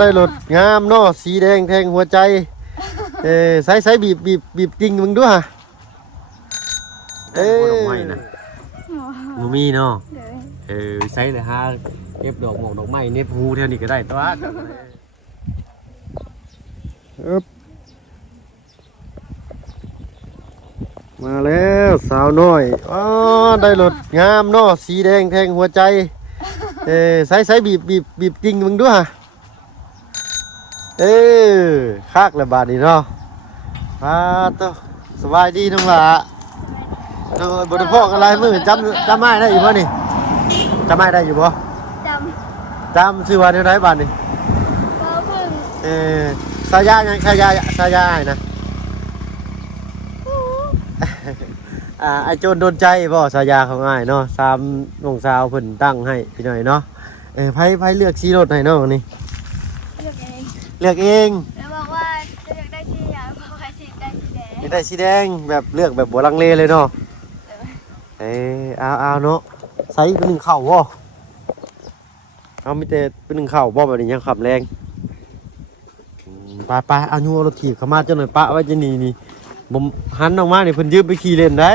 ได้รถงามเนาะสีแดงแทงหัวใจใส่บีบจริงมึงด้วยฮะดอกไม้นะมูมี่เนาะใส่เลยฮะเก็บดอกหมอกดอกไม้เน็บหูเท่านี้ก็ได้ตัวมาแล้วสาวน้อยได้รถงามเนาะสีแดงแทงหัวใจใส่บีบจริงมึงด้วยฮะคากละบาทนี่เนาะตัวสบายดีน้องหล่ะบริโภคอะไรมึงจำไม่ได้อยู่ป่ะนี่จำไม่ได้อยู่ป่ะจำชื่อว่าในไรบ้านนี่สายายังสายาไอ้นะไอโจนโดนใจป่ะสายาของไอ้เนาะ3 น้องสาวเพิ่นตั้งให้พี่หน่อยเนาะไพ่เลือกสีรถให้น้องนี่เลือกเองแล้วบอกว่าจะอยากได้สีอย่างเพราะว่าสีได้สีแดงได้สีแดงแบบเลือกแบบบัวลังเลเลยเนาะเอาเนาะใส่เป็น1 เข่าบ่เอาไม่แต่เป็น1 เข่าบ่แบบนี้ยังขับแรงไปเอายูรถถีบเข้ามาเจ้าหน่อยปะไว้จะนี่ผมหันออกมาเนี่ยเพิ่นยืมไปขี่เล่นได้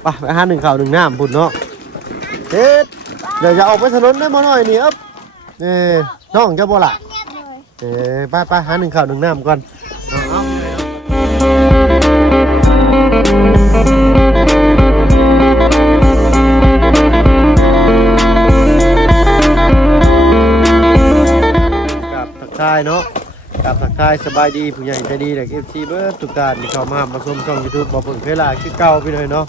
ไปหา1 เข่า1 น้ำพุ่นเนาะเดี๋ยวจะออกไปถนนได้มาหน่อยนี่ครับน้องจะบ่ล่ะไปหา1 เข่า1 น้ำก่อนกับทักทายเนาะกับทักทายสบายดีผู้ใหญ่ใจดีและFCเบิร์ดทุกท่านที่เข้ามาชมช่อง YouTube บ่เพิ่งเคยลาคือเก่าพี่เลยเนาะ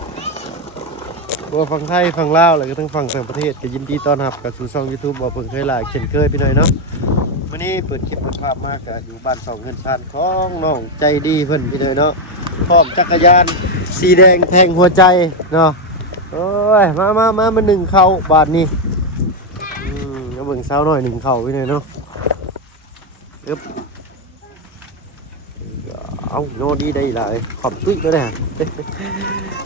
บ่ฟังไทยฟังลาวแล้วก็ทั้งฟังต่างประเทศก็ยินดีต้อนรับกับสู่ช่อง YouTube บ่เพิ่งเคยลาเช่นเคยพี่หน่อยเนาะวันนี้เปิดคลิปเปิดภาพมากก็อยู่บ้านสองเงินชานของน้องใจดีเพิ่นพี่หน่อยเนาะพร้อมจักรยานสีแดงแทงหัวใจเนาะโอ้ยมา1 เข่าบาทนี่เอาเบิ่งสาวน้อย1 เข่าพี่หน่อยเนาะเอาโนดีได้เลยขอบตุ้ยด้วยนะ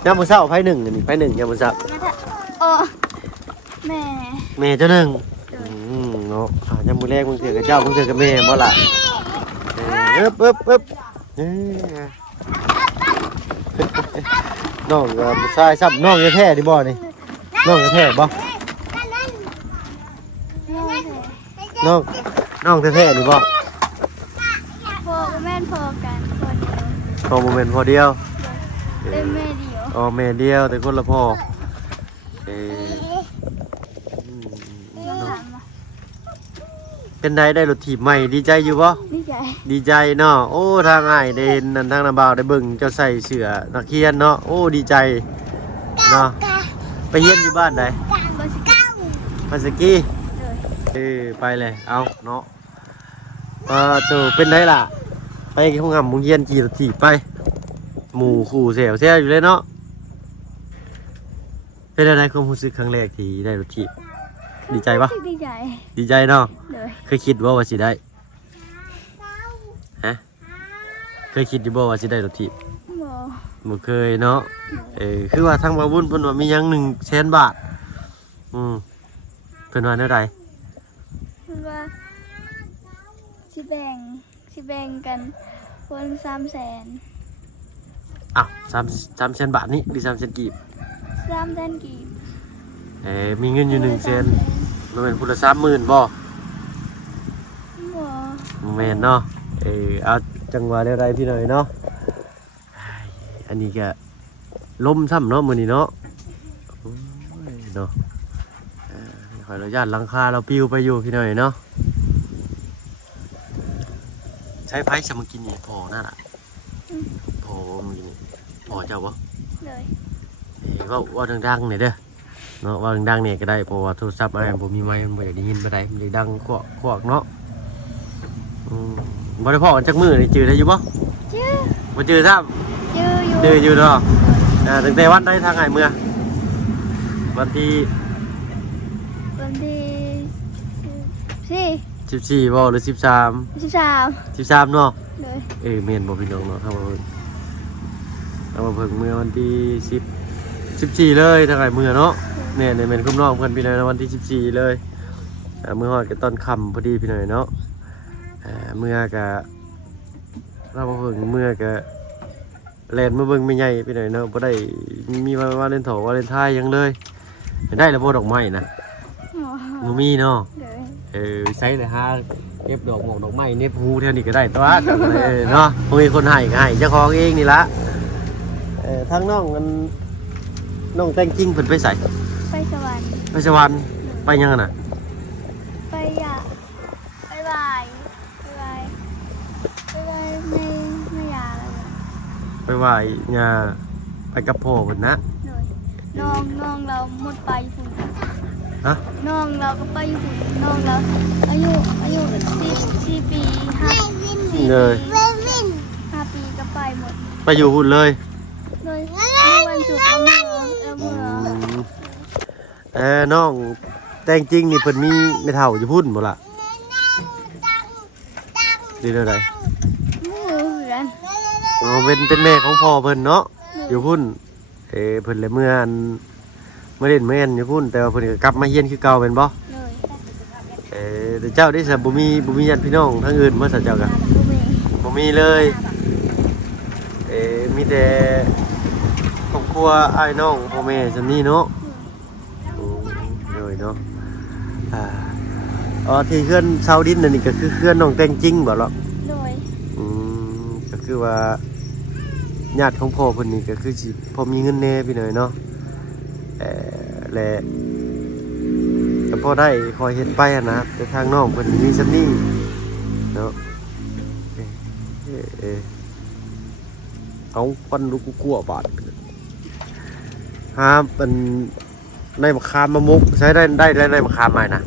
ยามมื้อเช้าไผ1อันนี้ไผ1ยามมื้อเช้าแม่เจ้า1เนาะยามมื้อแรกมึงเถือกับเจ้ามึงเถือกับแม่บ่ล่ะน้องกับผู้ชายซ้ำน้องแท้ๆดิบ่นี่น้องแท้ๆบ่น้องแท้ๆดิบ่พอแม่นพอกันพอโมเมนต์พอเดียวเป็นแม่เดียวแม่เดียวแต่คนละพ่อเป็นได้รถถีบใหม่ดีใจอยู่บ่ดีใจเนาะโอ้ทางอ้ายได้นั่นทางน้าบ่าวได้เบิ่งเจ้าใส่เสื้อนักเรียนเนาะโอ้ดีใจเนาะไปเรียนอยู่บ้านใดมาสกี้ไปเลยเอาเนาะตัวเป็นได้ล่ะไปห้องน้ำมุงเย็นขี่รถถีบไปหมู่ขู่เสียวอยู่เลยเนาะเป็นอะไรความรู้สึกครั้งแรกที่ได้รถถีบดีใจปะดีใจเนาะเคยคิดว่าสิได้ฮะเคยคิดดิบ่ว่าสิได้รถถีบบ่เคยเนาะคือว่าทางบ่าวบุญเพิ่นว่ามีหยัง100,000 บาทเพิ่นว่าเท่าใดเพิ่นว่าสิแบ่งกันคน300,000อ้าว300,000 บาทนี่หรือ300,000 กีบ300,000 กีบมีเงินอยู่100,000มันเป็นพุทธ30,000บ่แม่นเนาะเอาจังหวะเดียวไรพี่หน่อยเนาะอันนี้ก็ล้มซ้ำเนาะมื้อนี้เนาะเนาะขออนุญาตหลังคาเราปิวไปอยู่พี่หน่อยเนาะใช้ไผ่สมกินนี่พอน่าล่ะพอมึงพอเจ้าบ่เลยว่าดังๆหน่อยเด้อเนาะว่าดังๆเนี่ยก็ได้เพราะว่าโทรศัพท์อะไรผมมีไม้มันบ่ได้ยินบ่ได้มันได้ดังกวกเนาะบ่ได้พอกันจักมื้อนี่จื้อได้อยู่บ่จื้อบ่จื้อซ้ำจื้ออยู่เนาะตั้งแต่วันใดทางไหนเมื่อวันที่14บ่หรือ13เนาะเมนบ่พี่น้องเนาะเอามาเพิ่งเมื่อวันที่14เลยทางไหนเมื่อเนาะเนี่ยเมนคุ้มน้องเพิ่นพี่เลยวันที่14เลย เมื่อฮอดก็ตอนค่ำพอดีพี่น้อยเนาะเมื่อก็เรามาเบิ่งเมื่อก็แล่นมาเบิ่งไม่ใหญ่พี่น้อยเนาะบ่ได้มีว่าเล่นถอว่าเล่นท้ายหยังเลยได้ระบบดอกไม้นะบ่มีเนาะ เลย ใช้เลยฮะเก็บดอกหมอกดอกไม้เน็บหูเท่านี้ก็ได้ตัวเนาะมีคนให้ก็ให้เจ้าของเองนี่ละทั้งน้องมันน้องแต่งจริงเพิ่นไปใส่ ไปสวรรค์ ไปสวรรค์ไปยังน่ะ ไปอ่ะไปบายไปบายไปบายไม่ยาแล้ว ไปไหว้ญาไปกับพ่อเพิ่นนะ เลยน้องเราหมดไปฝุ่น ฮะ น้องเราก็ไปฝุ่นน้องเราอายุสี่ปี4 เลย 5 ปีก็ไปหมด ไปอยู่หุ่นเลย เลยเมื่อวันศุกร์เราเมื่อ น้องแต่งจริงนี่เพิ่นมีไม่เท่าอยู่พุ่นบ่ล่ะดีเท่าใด เหือน อ๋อเป็นแม่ของพ่อเพิ่นเนาะอยู่พุ่นเพิ่นเลยเมื่ออันเล่นเมื่ออันอยู่พุ่นแต่ว่าเพิ่นก็กลับมาเฮียนคือเก่าเป็นบ่ เลย แต่เจ้าได้สับบ่มีญาติพี่น้องทั้งอื่นมาสัเจ้ากัน บุเม บ่มีเลยมีแต่ครอบครัวอ้ายน้องพ่อแม่ซั่นนี่เนาะเลยเนาะที่เคลื่อนเสาดินนั่นนี่ก็คือเคลื่อนน้องแต่งจริงบ่ล่ะ เลย ก็คือว่าญาติของพ่อเพิ่นนี่ก็คือสิพอมีเงินแน่พี่หน่อยเนาะและก็พอได้คอยเฮ็ดไปอะนะแต่ทางน้องเพิ่นมีซั่นนี่เนาะเอาฟันลูกกลัวบาดหาเป็นในมะขามมะมุกใช้ได้ในมะขามใหม่นะ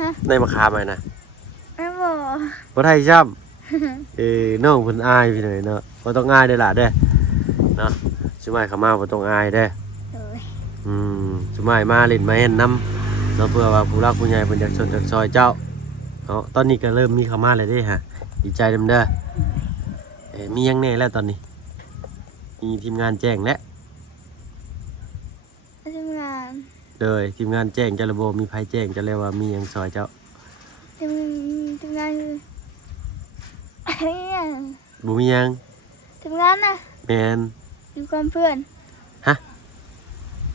ฮะ ในมะขามใหม่นะ ไม่บอก บ่ได้ซ้ำน้องเพิ่นอายพี่หน่อยเนาะบ่ต้องอายเด้อล่ะเด้อเนาะสุมายเข้ามาบ่ต้องอายเด้อ เลย สุมายมาเล่นมาเห็นน้ำเนาะเพื่อว่าผู้รักผู้ใหญ่เพิ่นอยากชนจากซอยเจ้าเนาะตอนนี้ก็เริ่มมีเข้ามาแล้วเด้ฮะดีใจนำเด้อมีหยังแน่แล้วตอนนี้มีทีมงานแจ้งแล้ว ทำงาน เลยทีมงานแจ้งจะระบบมีไผแจ้งจะเรียกว่ามีหยังซอยเจ้า ทำงานคือ บ่มีหยัง ทำงานนะ แม่น อยู่กับเพื่อน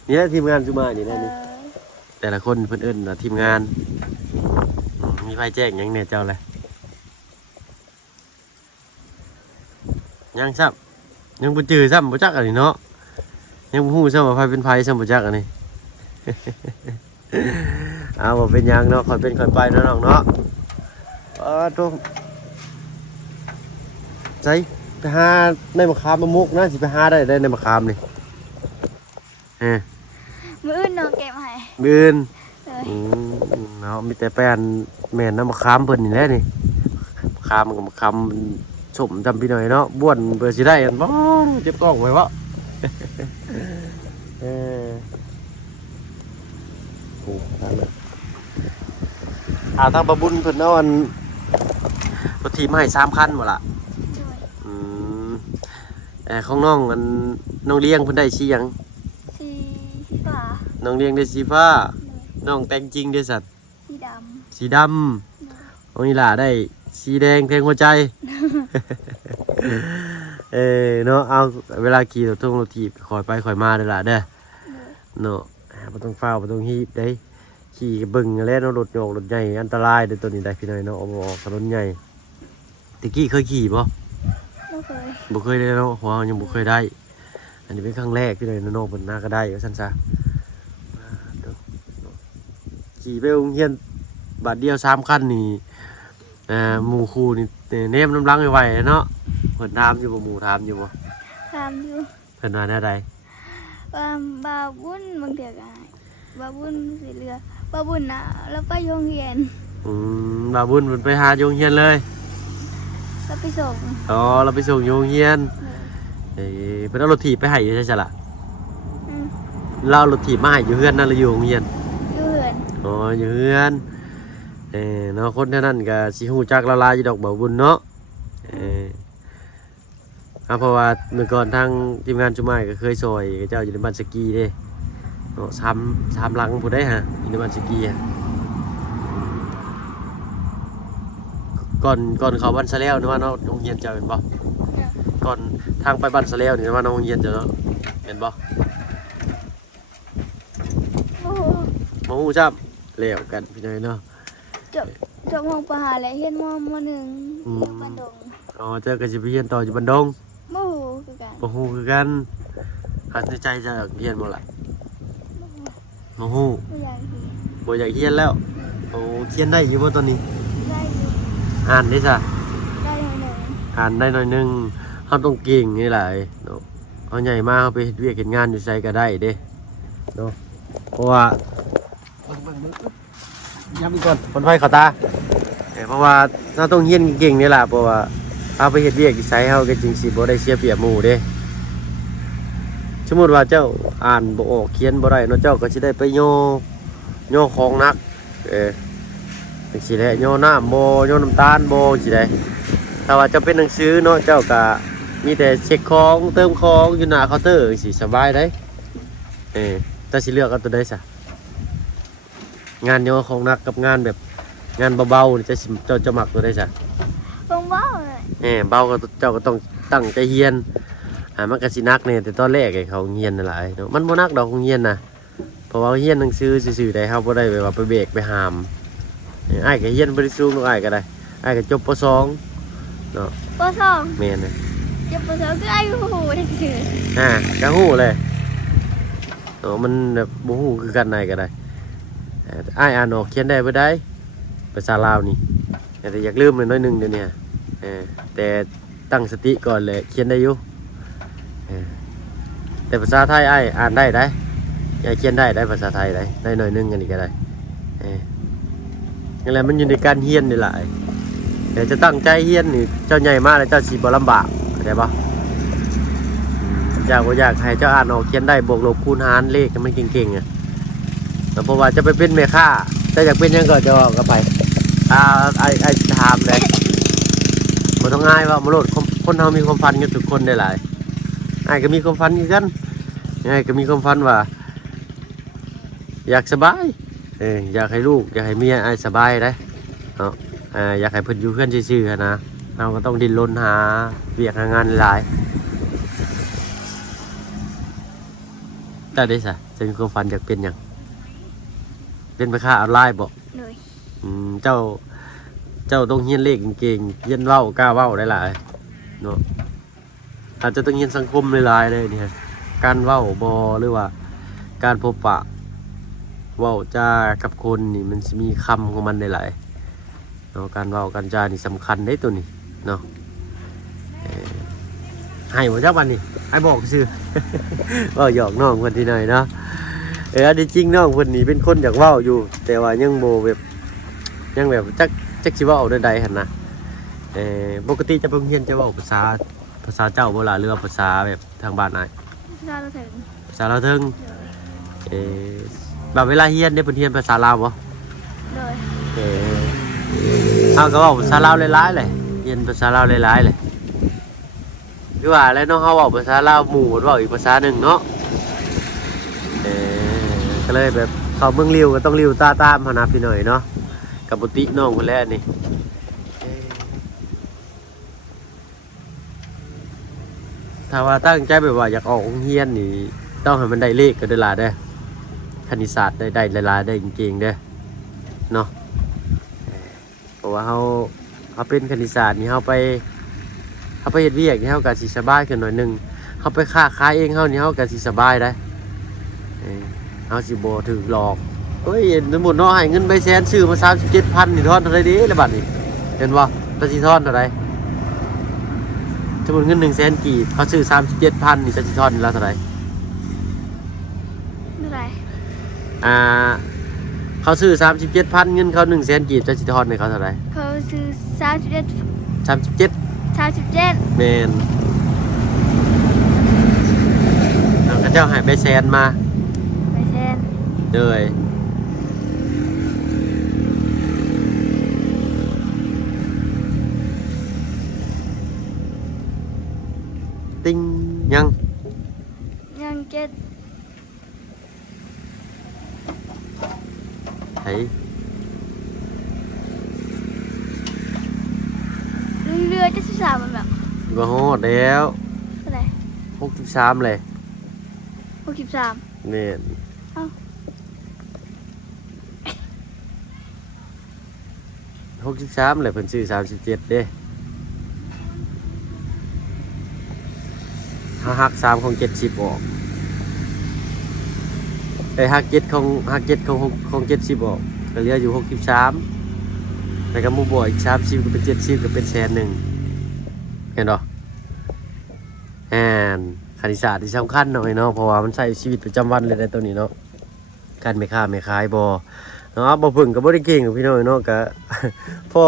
เนี่ยทีมงานสุมายนี่ เอ นะนี่ อ แต่ละคนเพิ่นเอิ้นว่าทีมงานมีไผแจ้งหยังแน่เจ้าเลยยังซ้ำยังบ่จื้อซ้ำบ่จักอันนี้เนาะยังบ่ฮู้ซ้ำว่าไผเป็นไผซ้ำบ่จักอันนี้ เอาบ่เป็นหยังเนาะค่อยเป็นค่อยไปเนาะน้องเนาะตัวใจไปหาในมะขามมะมุกนะสิไปหาได้ในมะขามนี่มืออื่นน้องเก็บให้ บืน เลย เนาะมีแต่แป้นแม่นน้ำมะขามเพิ่นนี่แหละนี่มะขามกับมะขามสมจำพี่หน่อยเนาะบ้วนเพื่อสิได้อันบ่เจ็บกล้องไว้บ่ โอ้ตายแล้วทางประบุญเพิ่นเอาอันรถถีบมาให้3 คันบ่ล่ะ ด้วย ของน้องอันน้องเลี้ยงเพิ่นได้สีหยัง สีฟ้า น้องเลี้ยงได้สีฟ้าน้องแต่งจริงได้สัตว์ สีด สีดำน้องนี่ล่ะได้สีแดงแทงหัวใจ เนาะเอาเวลาขี่รถทุ่งรถถีบคอยไปคอยมาเด้อล่ะเด้อ ำเลย เนาะบ่ต้องฟ้าวบ่ต้องฮีบได้ขี่เบิ่งแล้วเนาะรถโยกรถใหญ่อันตรายเด้อตัวนี้ได้พี่น้อยเนาะออกถนนใหญ่ตะกี้เคยขี่บ่ ไม่เคย บ่เคยได้เนาะเพราะว่ายังบ่เคยได้อันนี้เป็นครั้งแรกพี่น้อยเนาะเพิ่นน่าก็ได้ว่าซั่นซะขี่ไปโรงเรียนบาทเดียว3 คันนี่หมู่ครูนี่เนมน้ำลังไว้ๆเนาะเพิ่นถามอยู่บ่หมู่ถามอยู่บ่ ทำอยู่ เพิ่นว่าแนวใด บาบุญบางเถื่อกายบาบุญสีเรือบาบุญนะแล้วไปโรงเรียน บาบุญเพิ่นไปหาอยู่โรงเรียนเลย แล้วไปส่ง อ๋อเราไปส่งอยู่โรงเรียน เลย เพิ่นเอารถถีบไปให้อยู่ใช่ซะล่ะ อืม เราเอารถถีบมาให้อยู่เฮือนนั่นหรืออยู่โรงเรียน อยู่เหือน อ๋ออยู่เฮือนเนาะคนเท่านั้นก็สิฮู้จักละลายอยู่ดอกบ่าวบุญเนาะเพราะว่าเมื่อก่อนทางทีมงานจุมายก็เคยซอยเจ้าอยู่ในบ้านสกีเด้เนาะ3 หลังผู้ได้ฮะอยู่ในบ้านสกี ก่อนเขาบ้านสะแล้วนี่ว่าเนาะโรงเรียนเจ้าเป็นบ่ก่อนทางไปบ้านสะแล้วนี่ว่าเนาะโรงเรียนเจ้าเนาะเป็นบ่ โอ้โห มาฮู้จับแล้วกันพี่น้อยเนาะ จบห้องประหารและเฮียนมหนึ่ง อืม บันดง อ๋อเจ้าก็สิไปเรียนต่ออยู่บันดง โมโหคือกัน บ่ฮู้คือกันอาจในใจจะอยากเรียนบ่ล่ะบ่ฮู้ ไม่อยากเรียน บ่อยากเรียนแล้วโอ้เรียนได้อยู่บ่ตอนนี้ ได้อยู่ อ่านได้ซะ ได้หน่อยหนึ่ง อ่านได้หน่อยหนึงเฮาต้องเก่งนี่แหละเนาะเฮาใหญ่มาเฮาไปเฮ็ดเวียกเฮ็ดงานอยู่ไสก็ได้เด้เนาะเพราะว่าย้ำก่อนคนไฟเข้าตาเพราะว่าเราต้องเรียนเก่งๆนี่ล่ะเพราะว่าเอาไปเฮ็ดเวียกอีไสเฮาก็จึงสิบ่ได้เสียเปรียบหมู่เด้สมมุติว่าเจ้าอ่านบ่ออกเขียนบ่ได้เนาะเจ้าก็สิได้ไปย่อของหนักจังซี่แหละย่อน้ำบ่ย่อน้ำตาลบ่สิได้ถ้าว่าเจ้าเป็นหนังสือเนาะเจ้าก็มีแต่เช็คของเติมของอยู่หน้าเคาน์เตอร์สิสบายได้แต่สิเลือกเอาตัวใดซะงานย่อของหนักกับงานแบบงานเบาๆนี่จะมักตัวใดซะ ฟงว้าวเลย เบาก็เจ้าก็ต้องตั้งใจเรียนมันก็สินักเนี่ยแต่ตอนแรกไอ้เขาเรียนนั่นแหละเนาะมันบ่นักดอกเรียนนะเพราะว่าเรียนหนังสือซื่อๆได้เฮาบ่ได้แบบว่าไปเบรกไปหามอ้ายก็เรียนบ่ได้สูงดอกอ้ายก็ได้อ้ายก็จบป .2 เนาะ ปสอง แม่นน่ะ จะปสองคืออายุหูได้ชื่อ ก็ฮู้เลยเนาะมันแบบบ่ฮู้คือกันไหนก็ได้อ้ายอ่านออกเขียนได้บ่ได้ภาษาลาวนี่แต่อยากลืมเลยน้อยหนึงเดี๋ยวนี้แต่ตั้งสติก่อนเลยเขียนได้อยู่แต่ภาษาไทยอ้ายอ่านได้ยายเขียนได้ภาษาไทยได้หน่อยนึงอันนี้ก็ได้นั่นแหละมันอยู่ในการเฮียนนี่แหละแต่จะตั้งใจเฮียนนี่เจ้าใหญ่มากเลยเจ้าสีบ่ลำบากเข้าใจปะอยากให้เจ้าอ่านออกเขียนได้บวกลบคูณหารเลขมันเก่งๆอ่ะเพราะว่าจะไปเป็นแม่ค้าจะอยากเป็นยังก็จะออกก็ไปไอ้ถามเลยมันต้องง่ายว่ามนุษย์คนเรามีความฝันกันทุกคนได้หลายไอ้ก็มีความฝันกันไอ้ก็มีความฝันว่าอยากสบายอยากให้ลูกอยากให้เมียไอ้สบายได้เนาะอยากให้เพิ่นอยู่เพื่อนซื่อๆนะเราก็ต้องดิ้นรนหาเวียกหางานหลายแต่ได้ซะจะมีความฝันอยากเป็นหยังเป็นแม่ค้าออนไลน์บ่ เลย เจ้าต้องเรียนเลขเก่งๆเรียนเว้ากล้าเว้าได้หลายเนาะอาจจะต้องเรียนสังคมหลายๆเลยเนี่ยการเว้าบ่หรือว่าการพบปะเว้าจากับคนนี่มันสิมีคำของมันหลายๆเนาะการเว้าการจานี่สำคัญได้ตัวนี้เนาะให้บ่จักวันนี้ให้บอกซื่อ ว่าหยอกน้องคนที่หน่อยเนาะอันนี้จริงน้องคนนี้เป็นคนอยากเว้าอยู่แต่ว่ายังโบแบบยังแบบจักสิเว้าได้ใดหั่นนะปกติจะไปโรงเรียนจะเว้าภาษาเจ้าโบราณหรือว่าภาษาแบบทางบ้านอ้าย เราถึง ภาษาลาวเทิงแบบเวลาเรียนได้เพิ่นเรียนภาษาลาวบ่ เลย เอาก็เว้าภาษาลาวหลายๆเลยเรียนภาษาลาวหลายๆเลยคือว่าแล้วน้องเฮาเว้าภาษาลาวหมู่เว้าอีกภาษาหนึงเนาะก็เลยแบบเข้าเมืองริวก็ต้องริวตามหานะพี่หน่อยเนาะกับบุติน้องคนแรกนี่ถ้าว่าตั้งใจแบบว่าอยากออกโรงเรียนนี่ต้องให้มันได้เลขก็ได้หลายได้คณิตศาสตร์ได้หลายๆได้จริงๆเด้เนาะเพราะว่าเขาเป็นคณิตศาสตร์นี่เขาไปเฮ็ดเวียกนี่เขาก็สิสบายขึ้นหน่อยนึงเขาไปค้าขายเองเขานี่เขาก็สิสบายได้เขาสิบ่ถูกหลอกเฮ้ยสมมุติเนาะให้เงินใบแสนซื้อมา 37,000 นี่ทอนเท่าไหร่เด้ละบัดนี้เห็นบ่ตาสิทอนเท่าไหร่สมมุติเงิน 100,000 กีบเขาซื้อ 37,000 นี่ตาสิทอนแล้วเท่าไหร่ เท่าไหร่ เขาซื้อ 37,000 เงินเขา 100,000 กีบตาสิทอนให้เขาเท่าไหร่ เขาซื้อ37 37แม่นแล้วก็เจ้าให้ใบแสนมา ไปแทน เลยติ้งยัง ยังเก็ต thấy เรือจะสามมันแบบ ก็ฮอดแล้ว เท่าไหร่ 63เลย 63 นี่ เอ้า 63เลยเพิ่นซื้อ37เด้ถ้าหัก3ของ70ออกหัก7ของ70ออกก็เหลืออยู่63แล้วก็หมู่บ่อีก30ก็เป็น70ก็เป็น100,000เห็นบ่คณิตศาสตร์ที่สำคัญหน่อยเนาะเพราะว่ามันใช้ชีวิตประจำวันเลยในตัวนี้เนาะการไม่ค้าไม่ขายบ่เนาะบ่เพิ่งก็บ่ได้เก่งกับพี่น้องเนาะก็ พ่อ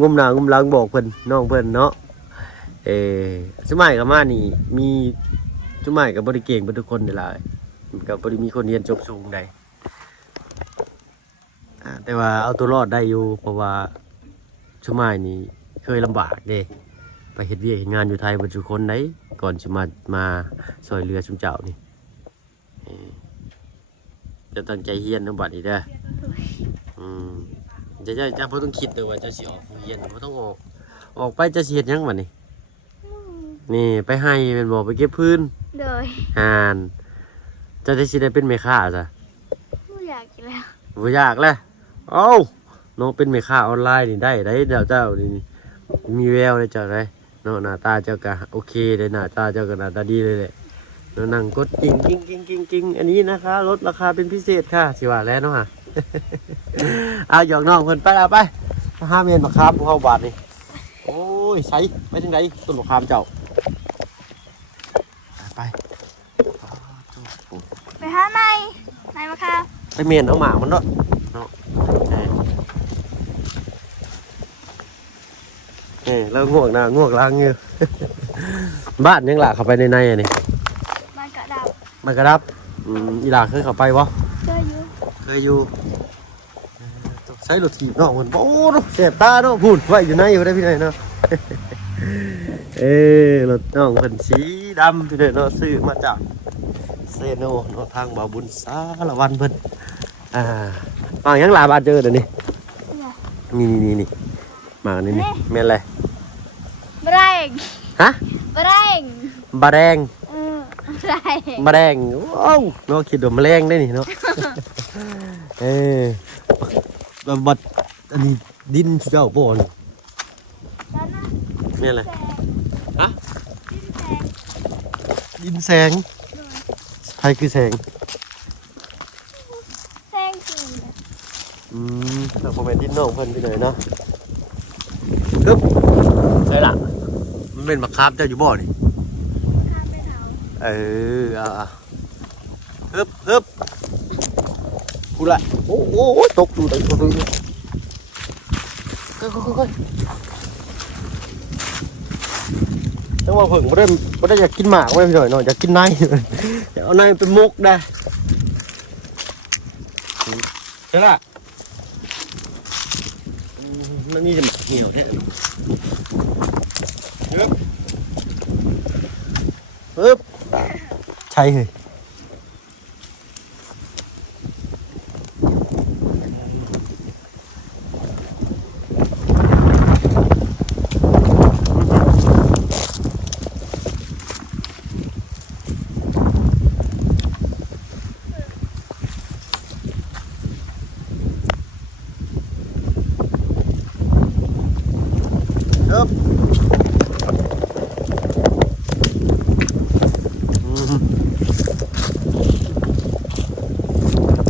งมหน้างมหลังบอกเพิ่นน้องเพิ่นเนาะสมัยก็มานี่มีสมัยก็บ่ได้เก่งเบิดทุกคนนี่ล่ะก็บ่ได้มีคนเรียนจบสูงใดแต่ว่าเอาตัวรอดได้อยู่เพราะว่าสมัยนี้เคยลำบากเด้ไปเฮ็ดเวียกเฮ็ดงานอยู่ไทยเบิดทุกคนได้ก่อนสิมาซอยเรือชุมเจ้านี่จะตั้งใจเรียนนำบัดนี้เด้อจะบ่ต้องคิดเลยว่าจะสิออกเรียนบ่ต้องออกไปจะสิเฮ็ดหยังบัดนี้นี่ไปให้แม่นบ่ไปเก็บพื้น โดย จะได้สิได้เป็นแม่ค้าซะ ไม่อยากกินแล้ว บ่ยากแหละเอ้าน้องเป็นแม่ค้าออนไลน์นี่ได้เดี๋ยวเจ้านี่มีแววเลยเจ้าได้เนาะหน้าตาเจ้าก็โอเคเลยหน้าตาเจ้าก็หน้าตาดีเลยแหละเนาะนั่งกดกิ้งอันนี้นะคะลดราคาเป็นพิเศษค่ะสิว่าแล้วเนาะฮะ เอาหยอกน้องเพิ่นไปเอาไป5เมตรมะขามเฮาบาทนี่โอ้ยไสไปทางใดต้นมะขามเจ้าไป ไปหาในมาค่ะ ไปเมนเอาหมามันเนาะแล้วง่วงล้างเงี้ย บ้านยังหล่ะเข้าไปในอันนี้ บ้านกระดับ มันกระดับอีหล่าเคยเข้าไปบ่ เคยอยู่ ใช้รถถีบเนาะมันโอ้เสียบตาเนาะพูดไว้อยู่ในอยู่ได้พี่ไหนเนาะ รถน้องเป็นสีดำพี่เนาะซื้อมาจากเซโนเนาะทางบ่าวบุญสารวันเพิ่นมายังหล่าบาดเจอเดี๋ยวนี้นี่มานี่แม่นอะไร บะแรง ฮะ บะแรง บะแรง บะแรง ว้าวเนาะคิดว่าแมลงได้นี่เนาะ บัดอันนี้ดินเจ้าบ่อน นั่นนะ นี่อะไรฮะดินแสงไทยคือแสง แซงจริง เราคอมเมนต์ดินน้องเพิ่นไปหน่อยเนาะปึ๊บใช่ล่ะมันเป็นมะขามเจ้าอยู่บ่อนี่ ข้ามไปเถา ฮึบกูละโอ้ตกอยู่ตรงนี้ค่อยต้องมาเพิ่งไม่ได้อยากกินหมากไม่ได้หน่อยอยากกินในอยากเอาในเป็นมุกได้ใช่ล่ะมันนี่จะหมักเหนียวแท้ฮึบใช่เลย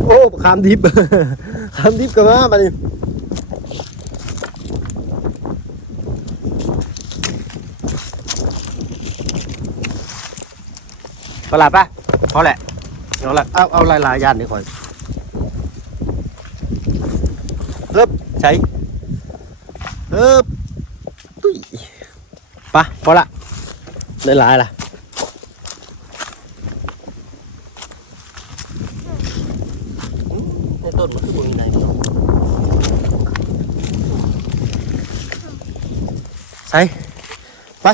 โอ้ขามดิบ ขามดิบกันมาดิก็หลับป่ะพอแหละเอาลายยันนี่ก่อนใช้ตุ้ยป่ะพอละลายล่ะต้นมันคือบนไหนใส่ไป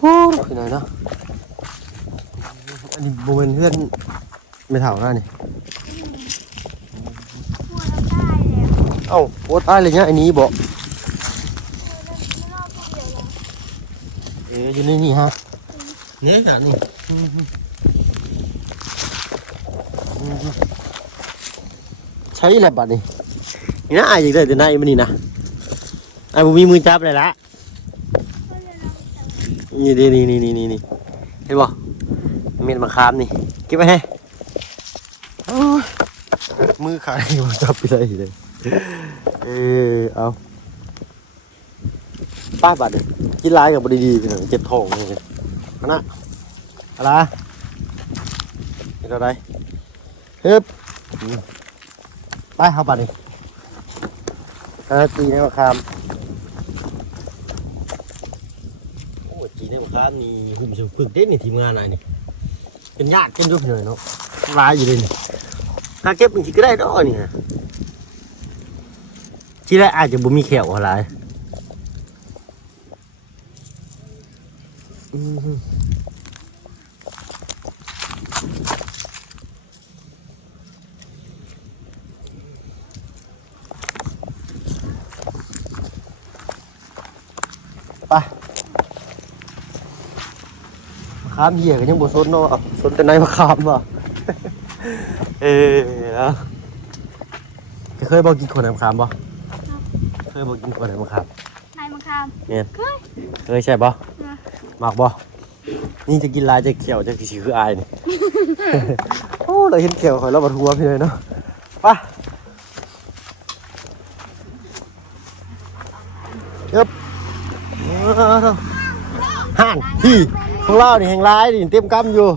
โอ้ยไหนเนาะอันนี้โบเป็นเพื่อนไม่เท่ากันนี่ พูดแล้วได้แล้ว เอ้าโอ้ตายเลยเนี่ยอันนี้บอก ไม่รอบพวกเดียว อยู่ในนี่ฮะเนี่ยค่ะนี่ใช้แหละบัดนี้นี่นะอายอยากได้แต่ในมันนี่นะไอ้บุมีมือจับเลยละนี่นี่เห็นบ่เม็ดมะขามนี่เก็บไว้ให้มือขาดมือจับไปเลยเอาป้าบัดเลยกินร้ายกับบดีๆไปหน่อยเจ็บท้องเลยนะอะไรเป็นอะไรฮึบไปเอาบัดเลยตีในมะขามโอ้ตีในมะขามนี่หุ่มเฉียวฝึกได้ในทีมงานไหนนี่เป็นญาติกันด้วยหน่อยเนาะร้ายอยู่เลยนี่ถ้าเก็บมันก็ได้ดอกนี่ฮะที่แรกอาจจะบ่มีแขวอะไรไปมะขามเหี้ยก็ยังบ่สนเนาะสนแต่ในมะขามบ่เคยบอกกินขวดน้ำขามบ่เคยบอกกินขวดน้ำขาม นายมังคาม เนี่ย เคย ใช่บ่หมักบ่นี่จะกินลายจะเขียวจะสีคืออายนี่ โอ้เราเห็นเขียวหอยเราบัดหัวพี่เลยเนาะไปครับ ห่านพี่ของเรานี่แห่งร้ายนี่เต็มกำอยู่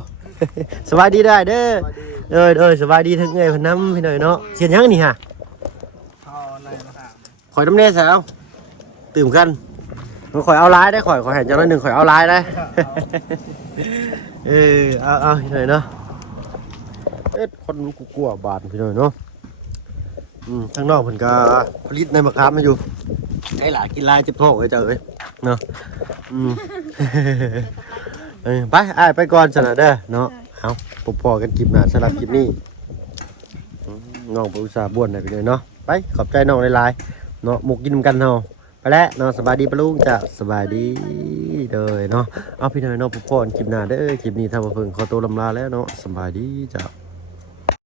สบายดีได้เด้อสบายดีทั้งเงยพน้ำพี่หน่อยเนาะเสียนยังนี่ฮะข่อยน้ำเนสแล้วตื่มกันข่อยเอาร้ายได้ข่อยเห็นจังนั้นหนึ่งข่อยเอาร้ายได้ เอาพี่หน่อยเนาะคนรู้กลัวบาดพี่หน่อยเนาะทั้งนอกผมก็ผลิตในมะขามมาอยู่ไอ้หล่ะกินลายเจ็บท้องเลยเจ้าเอ้ยเนาะไปไปก่อนสนะเด้อเนาะเอาพอกันคลิปหน้าสำหรับคลิปนี้น้องปอุตสาห์บ้วนได้ไปเลยเนาะไปขอบใจน้องหลายๆเนาะหมกกินกันเนาะไปแล้วเนาะสบายดีปะลุงจ้ะสบายดีเลยเนาะเอาพี่น้อยเนาะพอกันคลิปหน้าเด้อคลิปนี้ทำมาเพิ่งขอตัวลำลาแล้วเนาะสบายดีจ้ะ